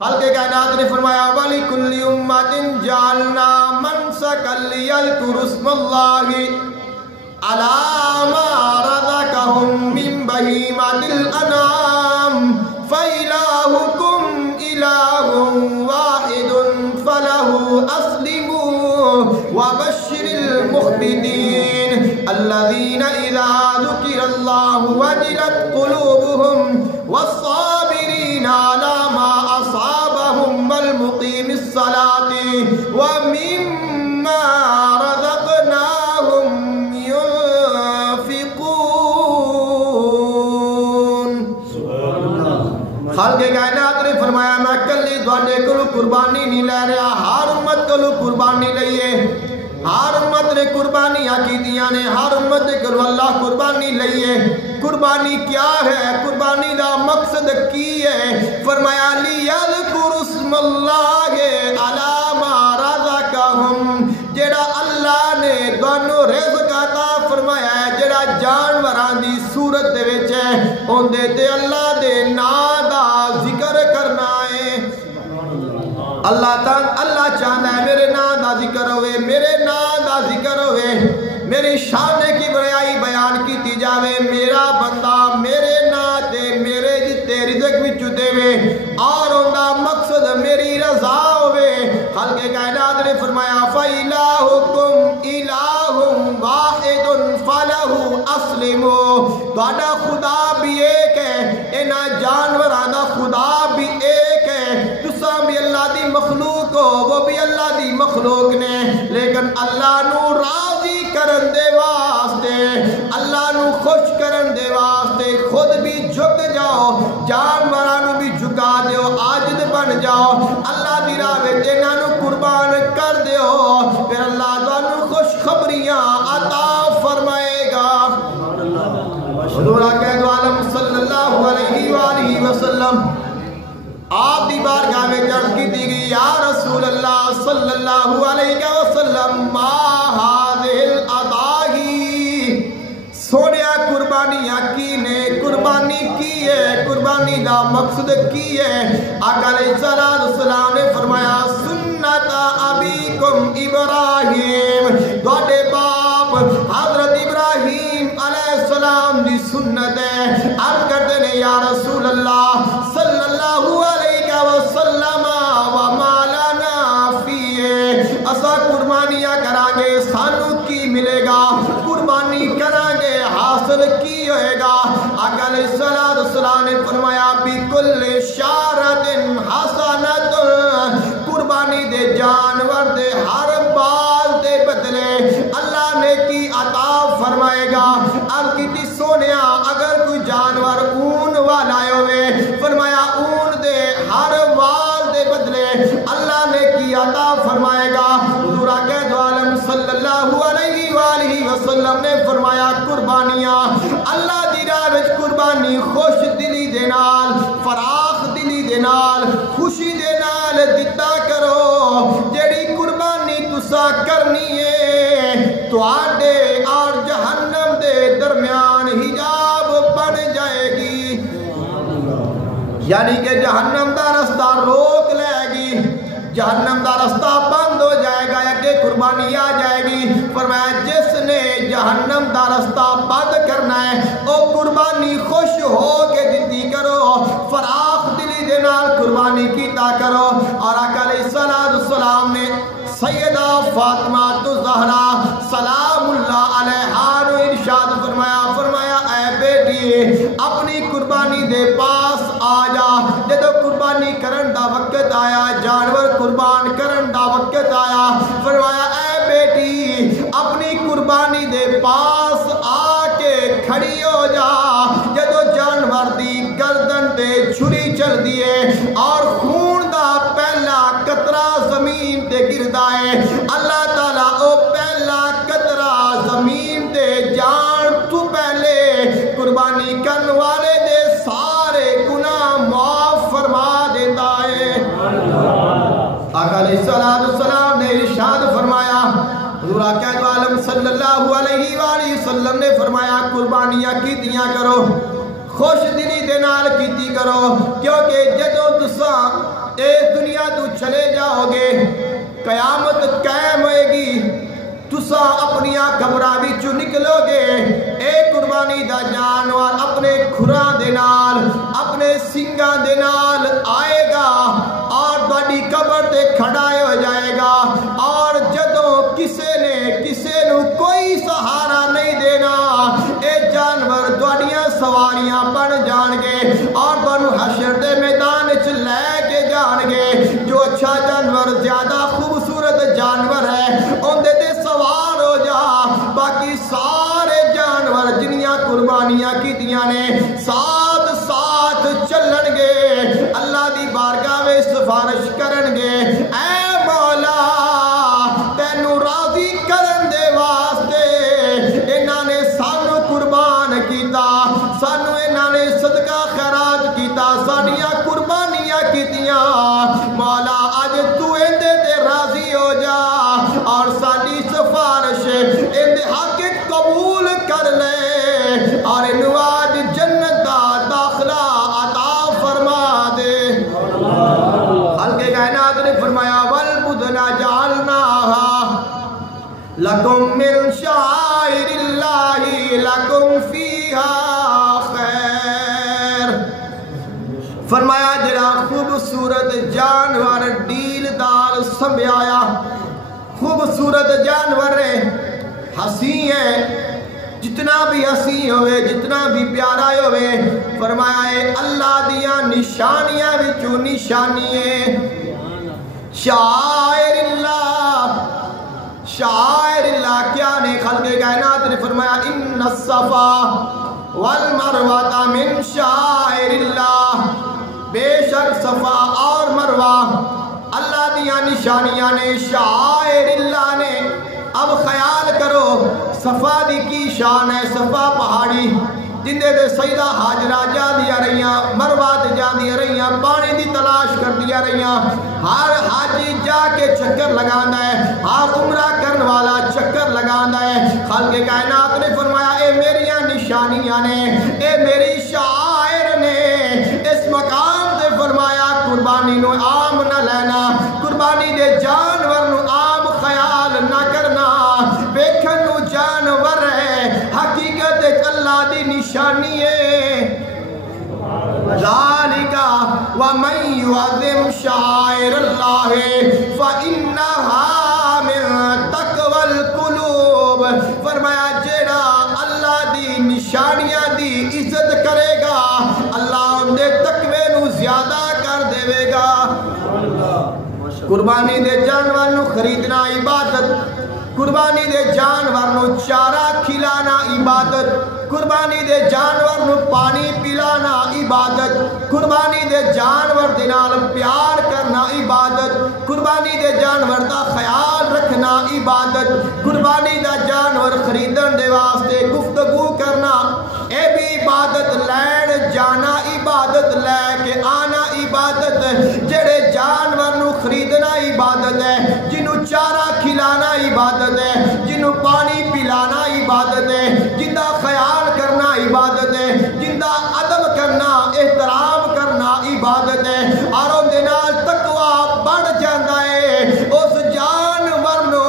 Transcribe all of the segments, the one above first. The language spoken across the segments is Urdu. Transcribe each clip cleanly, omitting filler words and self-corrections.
خلق کائنات نے فرمایا وَلِكُلِّ أُمَّةٍ جَعَلْنَا مَنْسَكًا لِيَذْكُرُوا اسْمَ اللَّهِ عَلَىٰ مَا رَزَقَهُم مِّن بَهِيمَةِ الْأَنْعَامِ فَإِلَٰهُكُمْ إِلَٰهٌ وَاحِدٌ فَلَهُ أَسْلِمُوا وَبَشِّرِ الْمُخْبِتِينَ الَّذِينَ إِذَا ذُكِرَ اللَّهُ وَجِلَتْ قُلُوبُهُمْ والصابرين على ما أصابهم والمقيم الصلاة ومما رزقناهم ينفقون. خالق کائنات نے فرمایا میں کلی دوڑے کو قربانی نہیں لے رہا، ہر امت کو قربانی لئیے. ہر امت نے قربانیاں کی دیاں نے، ہر امت کو اللہ قربانی لئیے. قربانی کیا ہے؟ قربانی دا مقصد کی ہے؟ فرمایا لیذکروا اسم اللہ علی ما رزقہم، جڑا اللہ نے دونوں رزق عطا فرمایا ہے، جڑا جانوراں دی صورت دے وچ ہے، اون دے تے اللہ دے نام دا ذکر کرنا ہے. اللہ چاہتا ہے میرے نام دا ذکر ہوئے، میرے نام دا ذکر ہوئے، میری شان کی بڑائی بیان کی جاوے. میرا بندہ میرے نام تے میرے جتے رزق وچ دے وے اور ان دا مقصد میری رضا ہوئے. خالق کائنات نے فرمایا فَإِلَٰهُكُمْ إِلَٰهٌ وَاحِدٌ فَلَهُ أَسْلِمُوا. تہاڈا خدا بھی ایک ہے، انہاں جانوراں دا خدا بھی ایک ہے. تساں بھی اللہ دی مخلوق ہو، وہ بھی اللہ دی مخلوق نے، لیکن اللہ نو راضی کرن دے واسطے، اللہ نو خوش کرن دے واسطے خود بھی جھک جاؤ، جانوراں نو بھی جھکا دیو، عاجز بن جاؤ، اللہ دی راہ وچ انہاں نو قربان کر دیو، پھر اللہ تانوں خوشخبریاں عطا فرمائے گا. حضور اکرم عالم صلی اللہ علیہ وآلہ وسلم آپ دی بارگاہ میں عرض کی گئی یا رسول اللہ صلی اللہ علیہ وسلم ما هذه الاضاحی، سونیا قربانیاں کی نے، قربانی کی ہے، قربانی دا مقصد کی ہے. آقا علیہ السلام نے فرمایا سنت ابیکم ابراہیم، تواڈے باپ حضرت ابراہیم علیہ السلام دی سنت ہے. عرض کرتے نے یا رسول اللہ صلی اللہ علیہ وسلم وما لنا فیہ، اسا قربانیاں کران گے سانو کی ملے گا، قربانی کران گے حاصل کی ہوئے گا. آقا علیہ السلام نے فرمایا بکل شارت حسنت، قربانی دے جانور دے ہر بال دے بدلے اللہ نے کی عطا فرمائے گا. عرض کی سونیا اگر کوئی جانور اون والا ہوئے، فرمایا اون دے ہر وال دے بدلے اللہ نے کی عطا فرمائے گا. حضور اکرم عالم صلی اللہ علیہ وآلہ وسلم نے فرمایا قربانیاں اللہ دی راہ وچ قربانی خوش دلی دے نال، فراخ دلی دے نال، خوشی دے نال دتا کرو. جیڑی قربانی تسا کرنی ہے تواڈے اور جہنم دے درمیان حجاب بن جائے گی، یعنی کہ جہنم دا رستہ روک لے گی، جہنم دا رستہ بند ہو جائے گا، کہ قربانی آ جائے گی. فرمایا جس نے جہنم دا رستہ بند کرنا ہے او قربانی خوش ہو کے دیتی کرو، فراخ دلی دے نال قربانی کیتا کرو. اور آقا علیہ السلام نے سیدہ فاطمہ الزہرا سلام اللہ علیہا نو ارشاد فرمایا اے بیٹی اپنی قربانی دے پاس آ جا. جدو قربانی کرن دا وقت آیا، جانور قربان کرن دا وقت آیا، فرمایا اے بیٹی اپنی قربانی دے پاس آ کے کھڑی ہو جا. جدو جانور دی گردن تے چھری چل دیے اور خون دا پہلا قطرہ زمین تے گردا ہے، اللہ تعالیٰ او پہلا قطرہ زمین تے جان تو پہلے قربانی کرن والے دے سارے گناہ معاف فرما دیتا ہے. آقا علیہ السلام نے ارشاد فرمایا، حضور اکرم عالم صلی اللہ علیہ وآلہ وسلم نے فرمایا قربانیاں کیتیاں کرو، خوش دلی دے نال کیتی کرو، کیونکہ جدوں تساں اس دنیا تو چلے جاؤ گے قیامت قائم ہوئے گی تسا اپنی قبراں وچوں نکلو گے اے قربانی دا جانور اپنے کھراں دے نال اپنے سنگاں دے نال آئے گا اور تہاڈی قبر تے کھڑا ہو جائے گا اور جدوں کسے نو کوئی سہارا نہیں دینا اے جانور تہاڈیاں سواریاں بن جان گے اور تانوں حشر دے میدان وچ لے کے جان گے جو اچھا جانور زیادہ خوبصورت جانور ہے اندے تے سوار ہو جا باقی سارے جانور جنیاں قربانیاں کیتیاں نے ساتھ ساتھ چلن گے اللہ دی بارگاہ میں سفارش کرن گے اے مولا تینوں راضی کرن دے واسطے انہاں نے سانو قربان کیتا سانو انہاں نے صدقہ خیرات کیتا ساڈیاں قربانیاں کیتیاں مولا اج تو اندے تے راضی ہو جا اور ساڈی سفارش اندے حق قبول کر لے اور انو آج جنت دا داخلہ عطا فرما دے خالق کائنات نے فرمایا والبدن جعلناها لکم من شعائر اللہ لکم فیہا خیر فرمایا جڑا خوبصورت جانور ڈیل دار سنبھایا خوبصورت جانور ہے حسین ہے جتنا بھی حسین ہوئے جتنا بھی پیارا ہوئے فرمایا ہے اللہ دیاں نشانیاں وچوں نشانی ہے شاعر اللہ کیا نے خلق کائنات نے فرمایا ان الصفا والمروہ من شاعر اللہ بے شک صفا اور مروہ اللہ دیاں نشانیاں نے شاعر اللہ نے اب خیال کرو صفا دی کی شان ہے صفا پہاڑی جندے دے سیدہ حاجرہ جا دیا رہیاں مروہ تے جا دیا رہیاں پانی دی تلاش کر دیا رہیاں ہر حاجی جا کے چکر لگانا ہے ہر عمرہ کرن والا چکر لگانا ہے خالق کائنات نے فرمایا اے میریاں نشانیاں نے اے میری شاعر نے اس مقام تے فرمایا قربانی نو عام نہ لینا قربانی دے جانور نو عام خیال نہ کرنا ویکھن نو جانور ہے حقیقت اللہ دی نشانی ہے ذالک ومن یعظم شعائر اللہ فإنہا من تقوی القلوب فرمایا جیڑا اللہ دی نشانیاں دی عزت کرے گا اللہ ان دے تقوی نو زیادہ کر دے گا قربانی دے جانور نو خریدنا عبادت قربانی دے جانور نو چارہ کھلانا عبادت قربانی دے جانور نو پانی پلانا عبادت قربانی دے جانور دے نال پیار کرنا عبادت قربانی دے جانور دا خیال رکھنا عبادت قربانی دا جانور خریدن دے واسطے گفتگو کرنا اے بھی عبادت لین جانا عبادت لے کے آنا عبادت جڑے جانور نو خریدنا عبادت ہے جنو چارہ کھلانا عبادت ہے جنو پانی پلانا عبادت ہے جندہ خیال کرنا عبادت ہے جندہ ادب کرنا احترام کرنا عبادت ہے اور ان دنال تقوی بڑھ جاندہ ہے اس جانور نو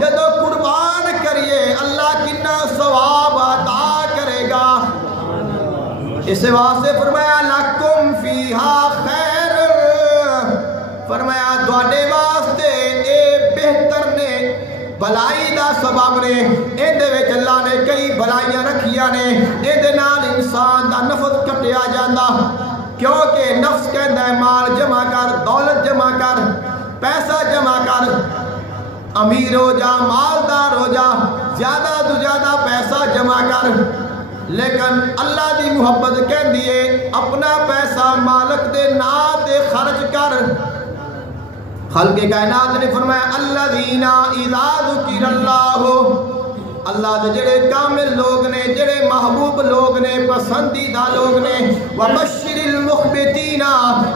جدو قربان کریے اللہ کنا ثواب عطا کرے گا اس واسطے فرمایا لکم فیہا خیر فرمایا دوڑے واسطے اے بہتر نے بلائی دا سبب نے اندے وچ اللہ نے کئی بلائیاں رکھیاں نے اندے نال انسان دا نفس کٹیا جاندا کیونکہ نفس کہندا ہے مال جمع کر دولت جمع کر پیسہ جمع کر امیر ہو جا مالدار ہو جا زیادہ تو زیادہ پیسہ جمع کر لیکن اللہ دی محبت کہندی ہے اپنا پیسہ مالک دے نام تے خرچ کر خلق کائنات نے فرمایا الذین اذا ذکر اللہ دے جڑے کامل لوگ نے جڑے محبوب لوگ نے پسندیدہ لوگ نے وبشر المخبتین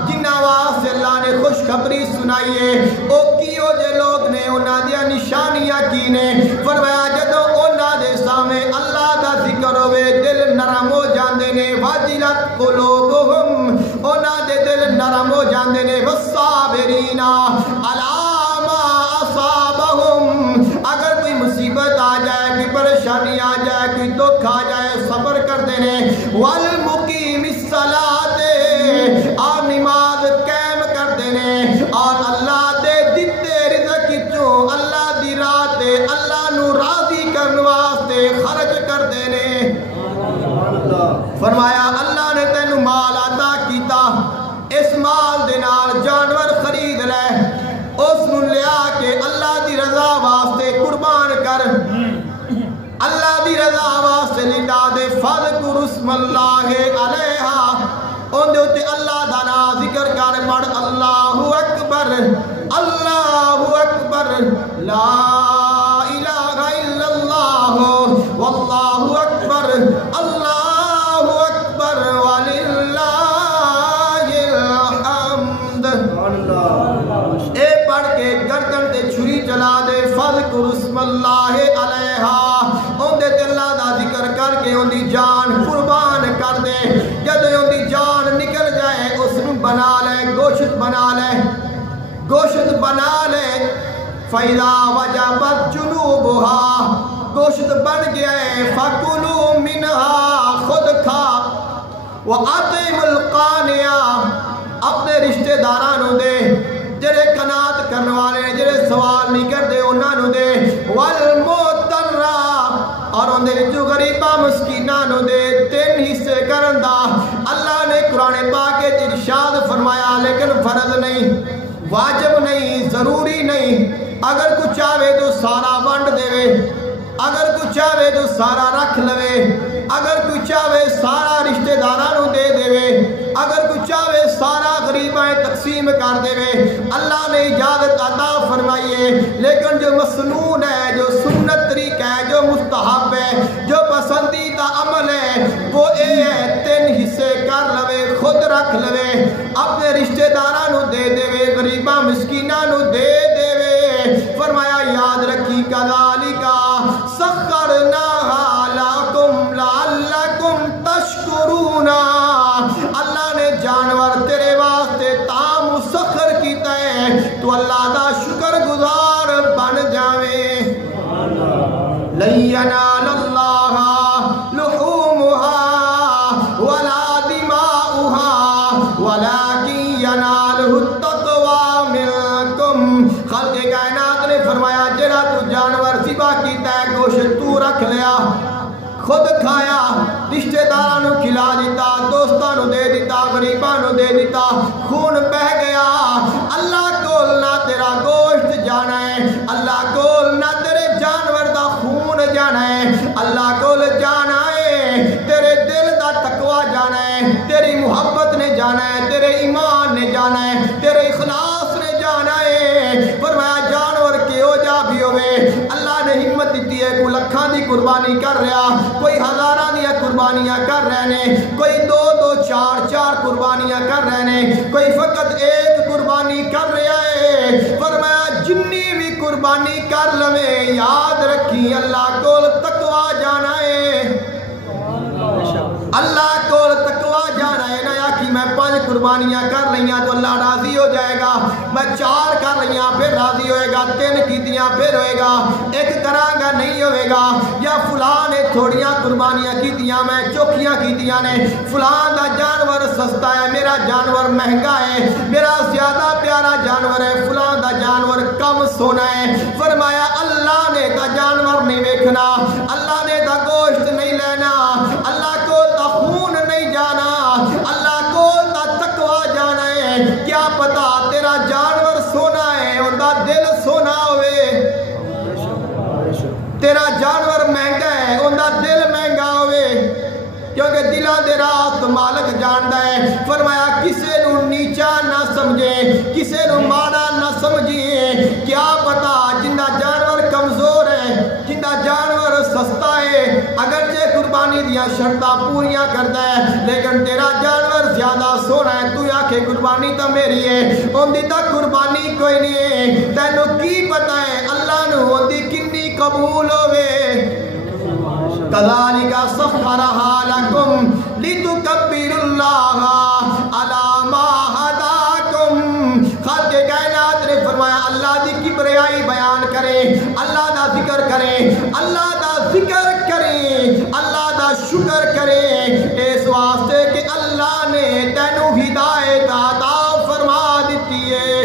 جنہاں واسطے اللہ نے خوشخبری سنائی ہے او کیو جے لوگ نے انہاں دی نشانیاں کی نے فرمایا جدوں انہاں دے سامنے اللہ دا ذکر ہوے دل نرم ہو جاندے نے واجلت قلوبہم انہاں دے دل نرم ہو جاندے نے صابرین علی ما اصابہم، اگر کوئی مصیبت آ جائے، کوئی پریشانی آ جائے، کوئی دکھ آ جائے، صبر کر دینے، والمقیم الصلاۃ، اور نماز قائم کر دینے، اور اللہ دے دیتے رزق چوں اللہ دی راہ تے اللہ نو راضی کرن واسطے خرچ کر دینے۔ فرمایا اللہ نے تینوں مال عطا کیتا، اس مال دے نال جانور خرید لے، اس نو لیا کے اللہ دی رضا واسطے قربان کر، اللہ دی رضا واسطے لٹا دے، فذکر اسم اللہ علیہا، ان دے اتے اللہ دا نام ذکر کر، پڑھ اللہ اکبر اللہ اکبر لا الہ الا اللہ واللہ اکبر اللہ اکبر وللہ الحمد۔ اے پڑھ کے گردن تے چھری چلا دے، فذکر اسم اللہ علیہا، ان دے تے اللہ دا ذکر کر کے ان دی جان قربان کر دے، جب ان دی جان نکل جائے اس نو بنا لے، گوشت بنا لے، گوشت بنا لے، فَإِذَا وَجَبَتْ جُنُوبُهَا، گوشت بن گیا ہے، فَكُلُوا مِنْهَا، خود کھا، وَأَطْعِمُوا الْقَانِعَ، اپنے رشتہ دارانوں دے، جڑے قناعت کرنے والے جڑے سوال نہیں کرتے انہاں نوں دے، وَالْمُعْتَرَّ، اور ان دے وچوں غریباں مسکیناں نوں دے، 3 حصے کرن دا اللہ نے قرآن پاک وچ ارشاد فرمایا، لیکن فرض نہیں، واجب نہیں، ضروری نہیں، اگر کوئی چاہے تو سارا ونڈ دے، اگر کوئی چاہے تو سارا رکھ لوے، اگر کوئی چاہے سارا رشتہ داراں دے دے، اگر کوئی چاہے سارا غریباں تقسیم کر دے، اللہ نے اجازت عطا فرمائی ہے، لیکن جو مسنون ہے، جو سنت طریقہ ہے، جو مستحب ہے، جو پسندیدہ عمل ہے، وہ اے ہے 3 حصے کر لوے، خود رکھ لوے، اپنے رشتہ داراں دے دے، غریباں مسکیناں دے دے۔ فرمایا یاد رکھی کذالک سخرناها لکم لعلکم تشکرون، اللہ نے جانور تیرے واسطے تا مسخر کیتا ہے تو اللہ دا شکر گزار بن جاویں۔ لن ینال اللہ لحومها ولا دماؤها ولکن ینالہ التقوی منکم، خالق کائنات نے فرمایا جڑا تو جانور ذبح کیتا ہے، گوشت تو رکھ لیا، خود کھایا، رشتہ داراں نوں کھلا دیتا، دوستاں نوں دے دیتا، غریباں نوں دے دیتا، خون بہ گیا، اللہ کول نہ تیرا گوشت جانا ہے، اللہ کول نہ تیرے جانور دا خون جانا ہے، اللہ کول جانا ہے تیرے دل دا تقوی جانا ہے، تیری محبت نے جانا ہے، تیرے ایمان نے جانا ہے، تیرے اخلاص نے جانا ہے۔ فرمایا جانور کیوں جا بھی ہوئے، اللہ نے ہمت دیتی ہے، کوئی لکھاں دی قربانی کر رہا، کوئی ہزاراں دیا قربانیاں کر رہے ہیں، کوئی 2 4 قربانیاں کر رہے ہیں، کوئی فقط 1 قربانی کر رہا ہے۔ فرمایا جنی بھی قربانی کر لویں، یاد رکھی اللہ کول تقوی جانا ہے، اللہ کول تقوی جانا ہے، نہ آکھی میں 5 قربانیاں کر لیاں تو اللہ راضی ہو جائے گا، میں 4 کر لیاں پھر راضی ہوئے گا، 3 کیتیاں پھر ہوئے گا، 1 کراں گا نہیں ہوئے گا، یا فلاں نے تھوڑیاں قربانیاں کیتیاں میں چوکھیاں کیتیاں نے، فلاں دا جانور سستا ہے، میرا جانور مہنگا ہے، میرا زیادہ پیارا جانور ہے، فلاں دا جانور کم سونا ہے۔ فرمایا اللہ نے دا جانور نہیں ویکھنا، اللہ نے دا گوشت نہیں لینا، اللہ کو دا خون نہیں جانا، اللہ کو دا تقوی جانا ہے۔ کیا پتا تیرا جانور سونا ہے، ان دا دل سونا ہوئے، تیرا جانور مہنگا ہے، ان دا دل مہنگا ہوئے، کیونکہ دلہ دے رات مالک جاندہ ہے۔ فرمایا کسے نو نیچا نہ سمجھے، کسے نو ماڑا نہ سمجھے، کیا پتا جندہ جانور کمزور ہے، جندہ جانور سستا ہے، اگرچہ قربانی دیا شرطہ پوریاں کرتا ہے، لیکن تیرا جانور زیادہ سونا ہے، تو یا کہ قربانی تا میری ہے، ان دی تا قربانی کوئی نہیں ہے، تینو کی پتا ہے اللہ نو ان دی کنی قبول ہوئے۔ کذالک سخرھا لکم لتکبروا اللہ علی ما ھداکم، خالق کریں، اللہ دا ذکر کریں، اللہ دا شکر کریں، اس واسطے کہ اللہ نے تینوں ہدایت عطا فرما دیتی ہے۔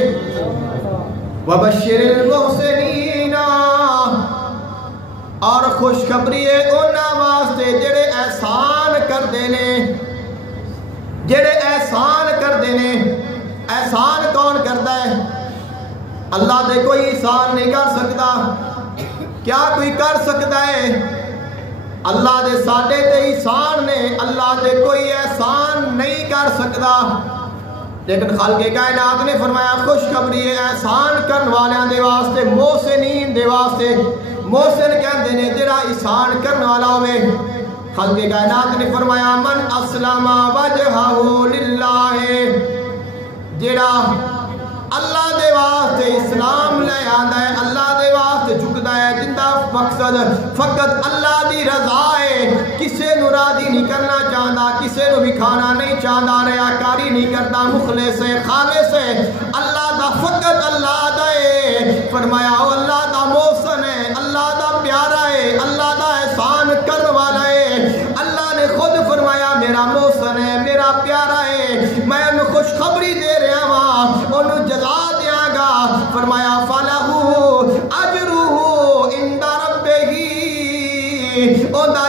وَبَشِّرِ الْمُحْسِنِينَ، اور خوشخبری ہے انہاں واسطے جڑے احسان کردے نے، جڑے احسان کردے نے۔ احسان کون کرتا ہے؟ اللہ دے کوئی احسان نہیں کر سکتا، کیا کوئی کر سکتا ہے؟ اللہ دے ساڈے تے احسان نے، اللہ دے کوئی احسان نہیں کر سکتا۔ لیکن خالق کائنات نے فرمایا خوشخبری ہے احسان کرن والیاں دے واسطے، محسنین دے واسطے۔ محسن کہندے نے جڑا احسان کرن والا ہوئے۔ خالق کائنات نے فرمایا من اسلم وجہہ للہ، جڑا اللہ دے واسطے اسلام لے آندا ہے، اللہ دے واسطے جھکدا ہے، جندا مقصد فقط اللہ دی رضا ہے، کسے نو راضی نہیں کرنا چاہتا، کسے نو وکھانا نہیں چاہتا، ریاکاری نہیں کرتا، مخلص ہے، خالص ہے، اللہ دا فقط اللہ دا ہے۔ فرمایا او اللہ دا محسن ہے، اللہ دا پیارا ہے، اللہ دا احسان کرنے والا ہے۔ اللہ نے خود فرمایا میرا محسن ہے، میرا پیارا ہے، میں انہوں خوشخبری دے رہا ہاں، انہوں جزا دیاں گا۔ فرمایا فَلَهُ أَجْرُهُ عِنْدَ رَبِّهِ، اُندہ